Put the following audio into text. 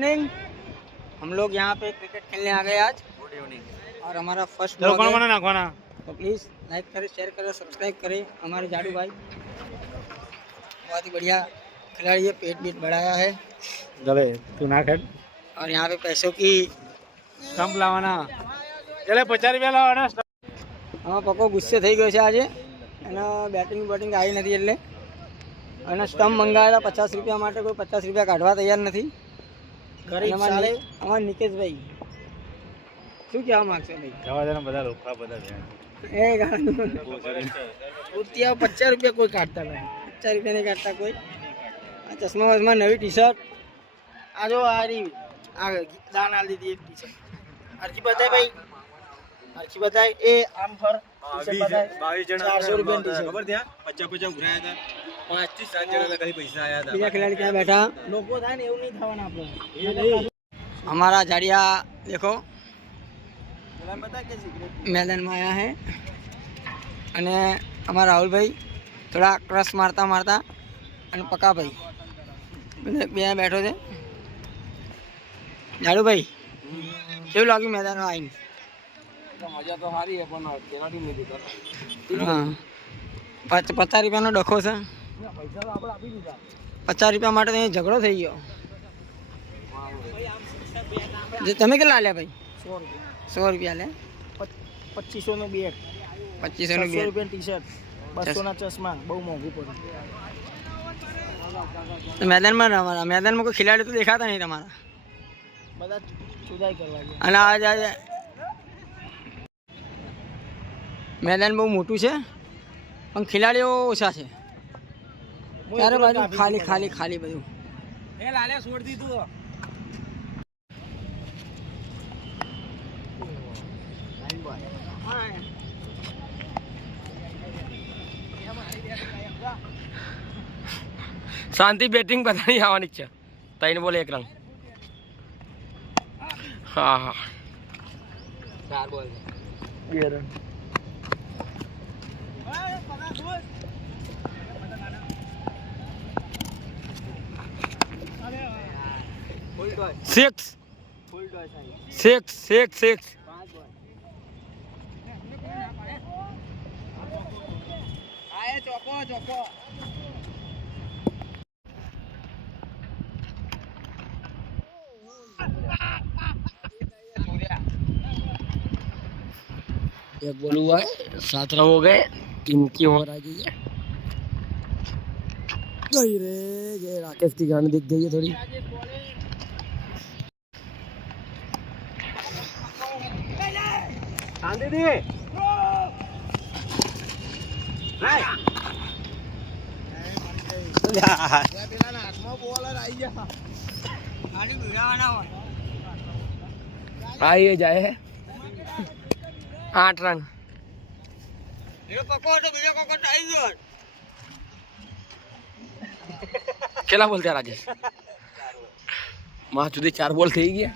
Evening. हम लोग यहाँ पे क्रिकेट खेलने आ गए आज। Good evening. और हमारा फर्स्ट तो प्लीज़ लाइक करें, शेयर करें, सब्सक्राइब करें। हमारे जाडू भाई बहुत ही बढ़िया खिलाड़ी है, पेट बीट बढ़ाया है। चले तू ना खेल। और यहाँ पे पैसों की સ્ટમ્પ લાવવાના એટલે 50 રૂપિયા લાવવાના। આમાં પક્કો ગુસ્સે થઈ ગયો છે આજે, એના બેટિંગ આવી નથી એટલે અને સ્ટમ્પ મંગાવેલા 50 રૂપિયા માટે, કોઈ 50 રૂપિયા કાઢવા તૈયાર નથી। અમારા નિકેશભાઈ શું કહેવા માગશે ભાઈ? જવા દેના બધા લોકો બધા એ 50 રૂપિયા કોઈ કાઢતા નહીં, 50 રૂપિયા નહીં કાઢતા કોઈ। આ ચશ્મા વસમાં નવી ટી શર્ટ આ જો આ દાન આલી દીધી એક ટી શર્ટ। અરજી બતાય ભાઈ, અરજી બતાય એ આમ ફર 22 જણા 400 રૂપિયા ખબર ત્યાં 50 ઉઘરાયા હતા, 5 થી 7 જણા ખાલી પૈસા આયા હતા। બીજા ખિલાડી ત્યાં બેઠા લોકો થાય ને એવું નહીં થવાના આપણે। हमारा जाड़िया देखो मैदान में आया है અને અમારા રાहुल भाई थोड़ा क्रश मारता मारता અને પકા ભાઈ બે બેઠો છે। જાડુ ભાઈ કેવું લાગ્યું મેદાનમાં આવીને? મજા તો સારી છે પણ પેનાલ્ટી નથી દીધો। હા 50 રૂપિયાનો ડખો છે। પૈસા તો આપણે આપી દીધા। 50 રૂપિયા માટે તો ઝઘડો થઈ ગયો। જે તમે કેટલા લ્યા ભાઈ? 100 રૂપિયા લે। 2500 નું બેટ, 2500 નું બેટ, 100 રૂપિયા ટી શર્ટ, 200 ના ચશ્મા, બહુ મોંઘું પડે। મેદાનમાં કોઈ ખિલાડી તો દેખાતા નહીં તમારા, બધા ચુદાઈ કરવા ગયા। અને આજે મેદાન બહુ મોટું છે પણ ખિલાડીઓ ઓછા છે। ચારે બાજુ ખાલી ખાલી ખાલી બધું। એ લાલે છોડ દીધું। शांति बैटिंग पता नहीं आवा नीचे 3 बॉल 1 रन। हाँ हाँ 4 બોલ 2 run. Six six six six एक बॉल हुआ है, 7 रन हो गए, 3 की ओवर आ गई है। गई रे ये राकेश की गाने दिख गई है थोड़ी। શાંતિ દી आइए जाए 8 रन। केला बोलते हैं राजेश? माँ चुदी 4 बॉल थी गया।